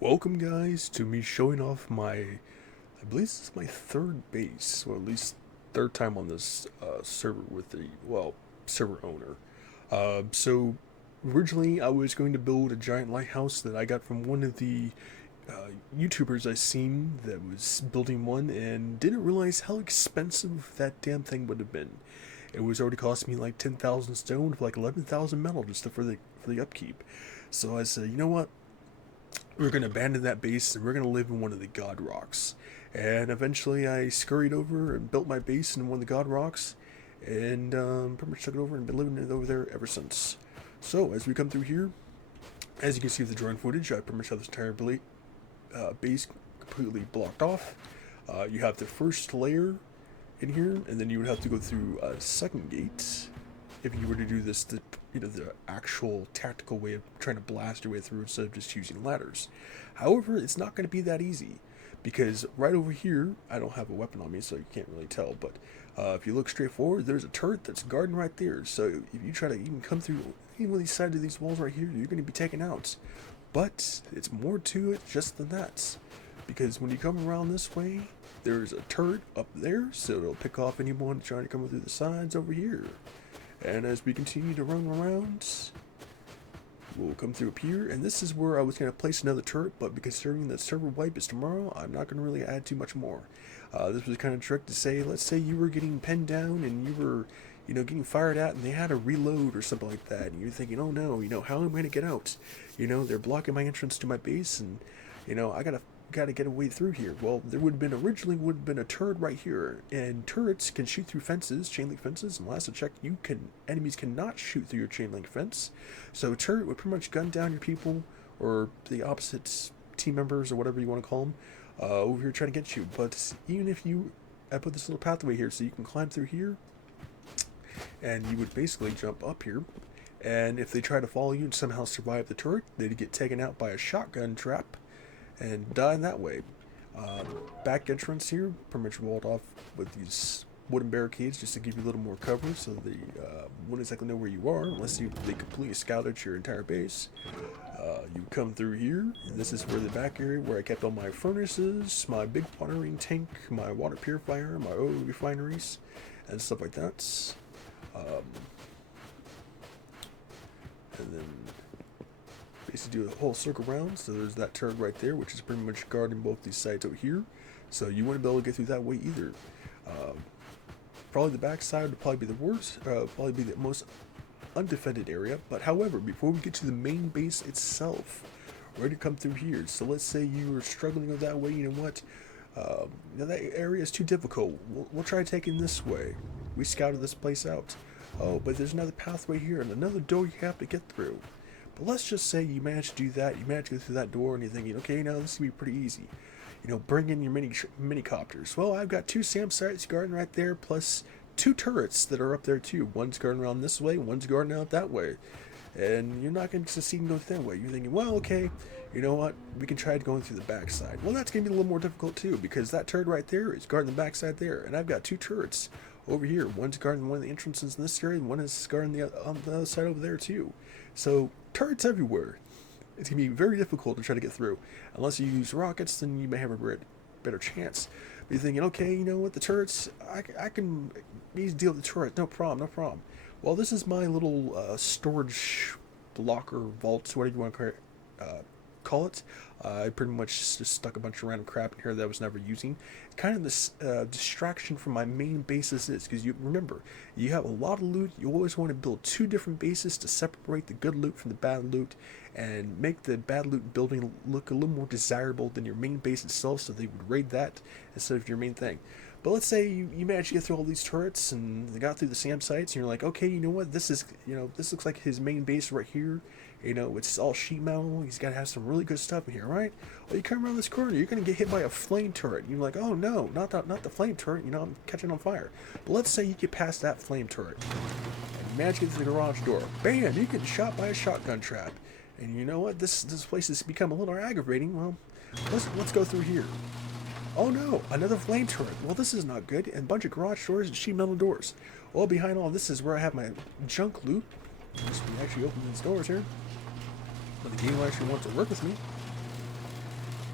Welcome guys to me showing off I believe this is my third base, or at least third time on this server with the, server owner. So originally I was going to build a giant lighthouse that I got from one of the YouTubers I seen that was building one and didn't realize how expensive that damn thing would have been. It was already costing me like 10,000 stone for like 11,000 metal just for the upkeep. So I said, you know what? We're going to abandon that base and we're going to live in one of the God Rocks. And eventually I scurried over and built my base in one of the God Rocks and pretty much took it over and been living it over there ever since. So as we come through here, as you can see with the drone footage, I pretty much have this entire base completely blocked off. You have the first layer in here, and then you would have to go through a second gate if you were to do this the actual tactical way of trying to blast your way through instead of just using ladders. However, it's not going to be that easy because right over here, I don't have a weapon on me, so you can't really tell, but if you look straight forward, there's a turret that's guarding right there. So if you try to even come through any one of these sides of these walls right here, you're going to be taken out. But it's more to it just than that, because when you come around this way, there's a turret up there, so it'll pick off anyone trying to come through the sides over here. And as we continue to run around, we'll come through up here, and this is where I was going to place another turret, but because considering that server wipe is tomorrow, I'm not going to really add too much more. This was kind of a trick to say, let's say you were getting pinned down and you were, getting fired at, and they had a reload or something like that, and you're thinking, oh no, how am I going to get out? They're blocking my entrance to my base, and, I gotta get a way through here. Well, there originally would have been a turret right here, and turrets can shoot through fences, chain link fences, and last I checked, enemies cannot shoot through your chain link fence. So a turret would pretty much gun down your people, or the opposite team members, or whatever you want to call them, over here trying to get you. But even if I put this little pathway here so you can climb through here, and you would basically jump up here, and if they try to follow you and somehow survive the turret, they'd get taken out by a shotgun trap, and die in that way. Back entrance here, pretty much walled off with these wooden barricades just to give you a little more cover so they wouldn't exactly know where you are unless they completely scouted your entire base. You come through here, and this is where the back area where I kept all my furnaces, my big watering tank, my water purifier, my oil refineries, and stuff like that. And then basically do a whole circle round, so there's that turret right there, which is pretty much guarding both these sides over here, so you wouldn't be able to get through that way either. Probably the back side would probably be the worst, probably be the most undefended area, but however, before we get to the main base itself, we're going to come through here. So let's say you were struggling with that way, you know what, that area is too difficult, we'll try taking this way. We scouted this place out. Oh, but there's another pathway here and another door you have to get through. But let's just say you manage to do that, you manage to go through that door, and you're thinking, okay, now this will be pretty easy. Bring in your mini copters. Well, I've got 2 SAM sites guarding right there, plus 2 turrets that are up there too. One's guarding around this way, one's guarding out that way. And you're not going to succeed in going that way. You're thinking, well, okay, you know what? We can try going through the backside. Well, that's going to be a little more difficult too, because that turret right there is guarding the backside there, and I've got 2 turrets over here. One's guarding one of the entrances in this area, and one is guarding on the other side over there too. So turrets everywhere. It's going to be very difficult to try to get through. Unless you use rockets, then you may have a better chance. But you're thinking, okay, you know what, the turrets, I can easily deal with the turret, no problem. Well, this is my little storage locker, vault, whatever you want to call it. I pretty much just stuck a bunch of random crap in here that I was never using. Kind of this distraction from my main bases is, because you remember, you have a lot of loot. You always want to build 2 different bases to separate the good loot from the bad loot, and make the bad loot building look a little more desirable than your main base itself, so they would raid that instead of your main thing. But let's say you manage to get through all these turrets and they got through the SAM sites, and you're like, okay, you know what, this looks like his main base right here. It's all sheet metal. He's got to have some really good stuff in here, right? Well, you come around this corner, you're going to get hit by a flame turret. You're like, oh no, not the flame turret. I'm catching on fire. But let's say you get past that flame turret and you manage to get to the garage door. Bam! You get shot by a shotgun trap. And you know what? This place has become a little aggravating. Well, let's go through here. Oh no, another flame turret. Well, this is not good. And a bunch of garage doors and sheet metal doors. Well, behind all this is where I have my junk loot. Just actually open these doors here. But the game actually wants to work with me.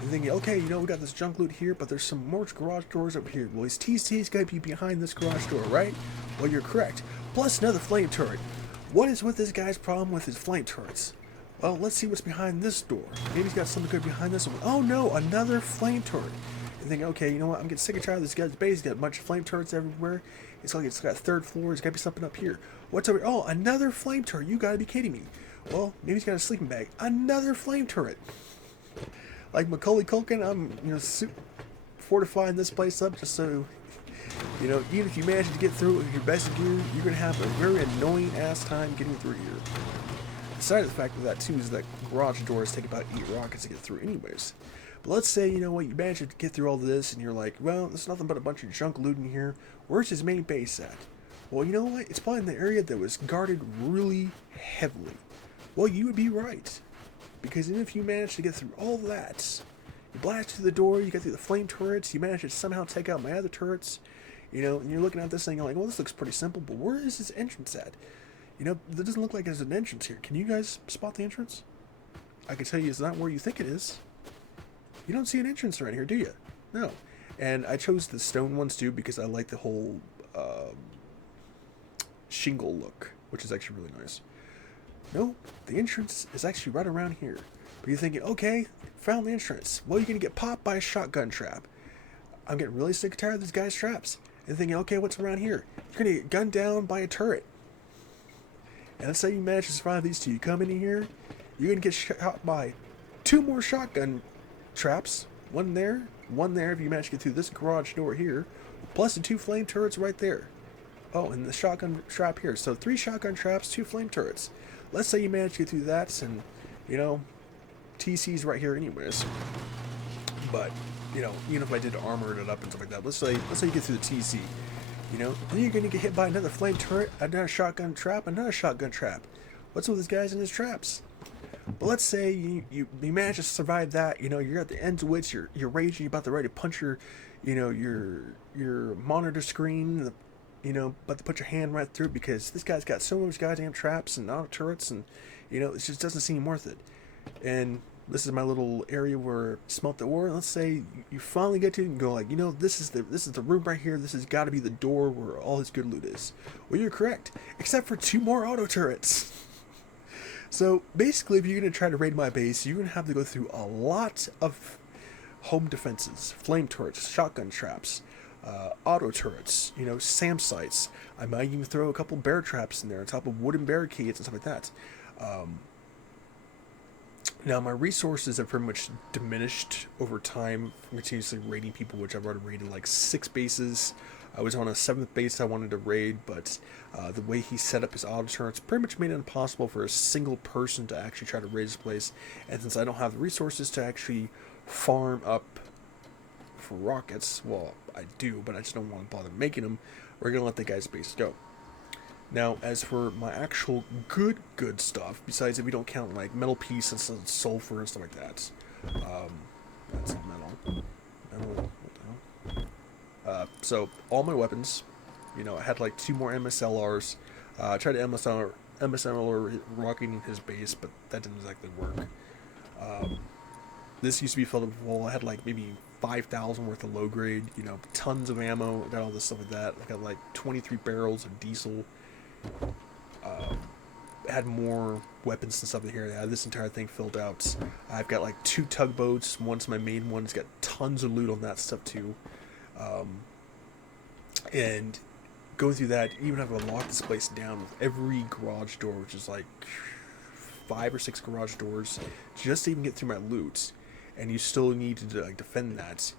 And thinking, okay, you know, we got this junk loot here, but there's some more garage doors over here. Well, his TC's gotta be behind this garage door, right? Well, you're correct. Plus another flame turret. What is with this guy's problem with his flame turrets? Well, let's see what's behind this door. Maybe he's got something good behind this one. Oh no, another flame turret. And think, okay, you know what? I'm getting sick and tired of this guy's base. He's got a bunch of flame turrets everywhere. It's like it's got third floor. There's got to be something up here. What's over? Oh, another flame turret. You got to be kidding me. Well, maybe he's got a sleeping bag. Another flame turret. Like Macaulay Culkin, I'm fortifying this place up just so, you know, even if you manage to get through it with your best gear, you're gonna have a very annoying ass time getting through here. Besides the fact that too is that garage doors take about 8 rockets to get through anyways. But let's say, you know what, you manage to get through all this and you're like, well, there's nothing but a bunch of junk loot in here. Where's his main base at? Well, you know what? It's probably in the area that was guarded really heavily. Well, you would be right. Because even if you manage to get through all that, you blast through the door, you get through the flame turrets, you manage to somehow take out my other turrets, you know, and you're looking at this thing, you're like, well, this looks pretty simple, but where is his entrance at? You know, it doesn't look like there's an entrance here. Can you guys spot the entrance? I can tell you it's not where you think it is. You don't see an entrance around here, do you? No. And I chose the stone ones too because I like the whole shingle look, which is actually really nice. No, the entrance is actually right around here. But you're thinking, okay, found the entrance. Well, you're going to get popped by a shotgun trap. I'm getting really sick and tired of these guys' traps. And thinking, okay, what's around here? You're going to get gunned down by a turret. And let's say you manage to survive these two. You come in here, you're going to get shot by 2 more shotgun traps. One there if you manage to get through this garage door here. Plus the 2 flame turrets right there. Oh, and the shotgun trap here. So 3 shotgun traps, 2 flame turrets. Let's say you manage to get through that, and, you know, TC's right here anyways. But, you know, even if I did armor it up and stuff like that, let's say you get through the TC, you know, then you're going to get hit by another flame turret, another shotgun trap, another shotgun trap. What's with these guys and his traps? But let's say you manage to survive that, you know, you're at the ends of which you're raging, you're about to ready to punch your monitor screen, you know, about to put your hand right through because this guy's got so much goddamn traps and auto turrets and, you know, it just doesn't seem worth it. And this is my little area where smelt the ore. Let's say you finally get to it and go like, you know, this is the room right here. This has got to be the door where all his good loot is. Well, you're correct, except for 2 more auto turrets. So basically, if you're going to try to raid my base, you're going to have to go through a lot of home defenses, flame turrets, shotgun traps, auto turrets, you know, SAM sites. I might even throw a couple bear traps in there on top of wooden barricades and stuff like that. Now, my resources have pretty much diminished over time from continuously raiding people, which I've already raided like 6 bases. I was on a 7th base I wanted to raid, but the way he set up his auto turrets pretty much made it impossible for a single person to actually try to raid his place. And since I don't have the resources to actually farm up for rockets, well, I do, but I just don't want to bother making them, we're going to let the guy's base go. Now, as for my actual good stuff, besides if we don't count like metal pieces and sulfur and stuff like that, that's not metal. What the hell? So all my weapons, you know, I had like 2 more MSLRs. I tried to MSLR rocking his base, but that didn't exactly work. This used to be filled up with I had like maybe 5,000 worth of low grade, you know, tons of ammo. I got all this stuff like that. I got like 23 barrels of diesel. Had more weapons and stuff in here. I had this entire thing filled out. I've got like 2 tugboats. One's my main one's got tons of loot on that stuff too. And going through that, even if I lock this place down with every garage door, which is like 5 or 6 garage doors, just to even get through my loot, and you still need to like defend that.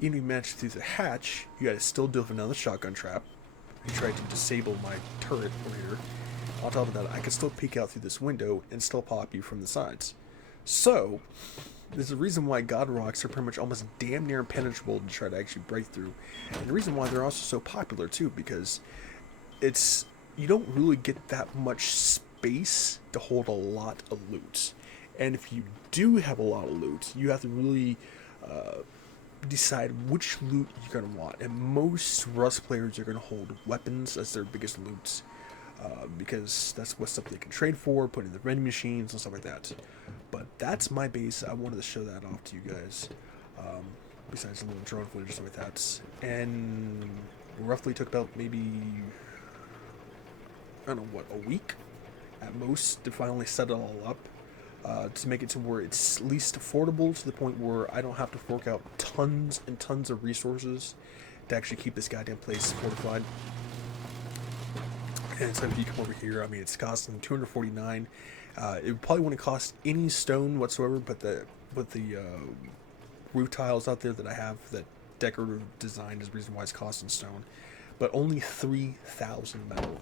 Even if you manage through the hatch, you gotta still deal with another shotgun trap. You tried to disable my turret over here. On top of that, I can still peek out through this window and still pop you from the sides. So, there's a reason why God Rocks are pretty much almost damn near impenetrable to try to actually break through. And the reason why they're also so popular too, because you don't really get that much space to hold a lot of loot. And if you do have a lot of loot, you have to really decide which loot you're going to want. And most Rust players are going to hold weapons as their biggest loot. because that's what stuff they can trade for, put in the vending machines and stuff like that. But that's my base. I wanted to show that off to you guys. Besides a little drone footage and stuff like that. And roughly took about maybe, I don't know what, a week at most to finally set it all up. To make it to where it's least affordable, to the point where I don't have to fork out tons and tons of resources to actually keep this goddamn place fortified. And so if you come over here, I mean, it's costing $249. It probably wouldn't cost any stone whatsoever, but the roof tiles out there that I have, that decorative design is the reason why it's costing stone, but only 3,000 metal,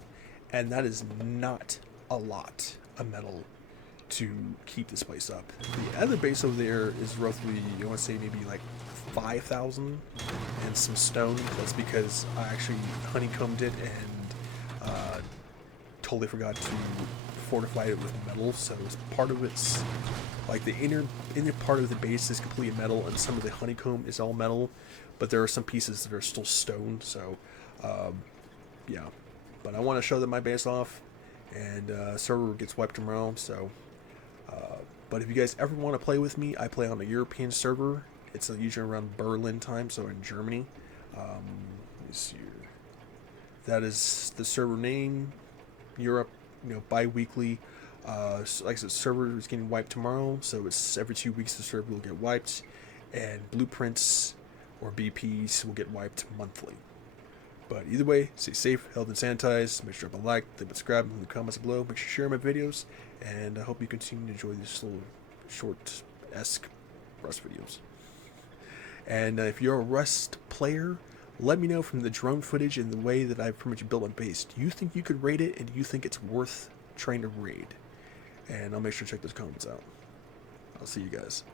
and that is not a lot of metal to keep this place up. The other base over there is roughly, I want to say maybe like 5,000 and some stone. That's because I actually honeycombed it and totally forgot to fortify it with metal. So it's part of it's like the inner part of the base is completely metal, and some of the honeycomb is all metal, but there are some pieces that are still stone. So yeah, but I want to show them my base off, and server gets wiped tomorrow. So but if you guys ever want to play with me, I play on a European server. It's usually around Berlin time, so in Germany. Let me see here. That is the server name. Europe, bi-weekly. So like I said, server is getting wiped tomorrow, so it's every 2 weeks the server will get wiped, and blueprints or BPs will get wiped monthly. But either way, stay safe, healthy, and sanitized. Make sure to like, subscribe, and leave comments below. Make sure to share my videos, and I hope you continue to enjoy these little short-esque Rust videos. And if you're a Rust player, let me know from the drone footage and the way that I've pretty much built my base. Do you think you could raid it, and do you think it's worth trying to raid? And I'll make sure to check those comments out. I'll see you guys.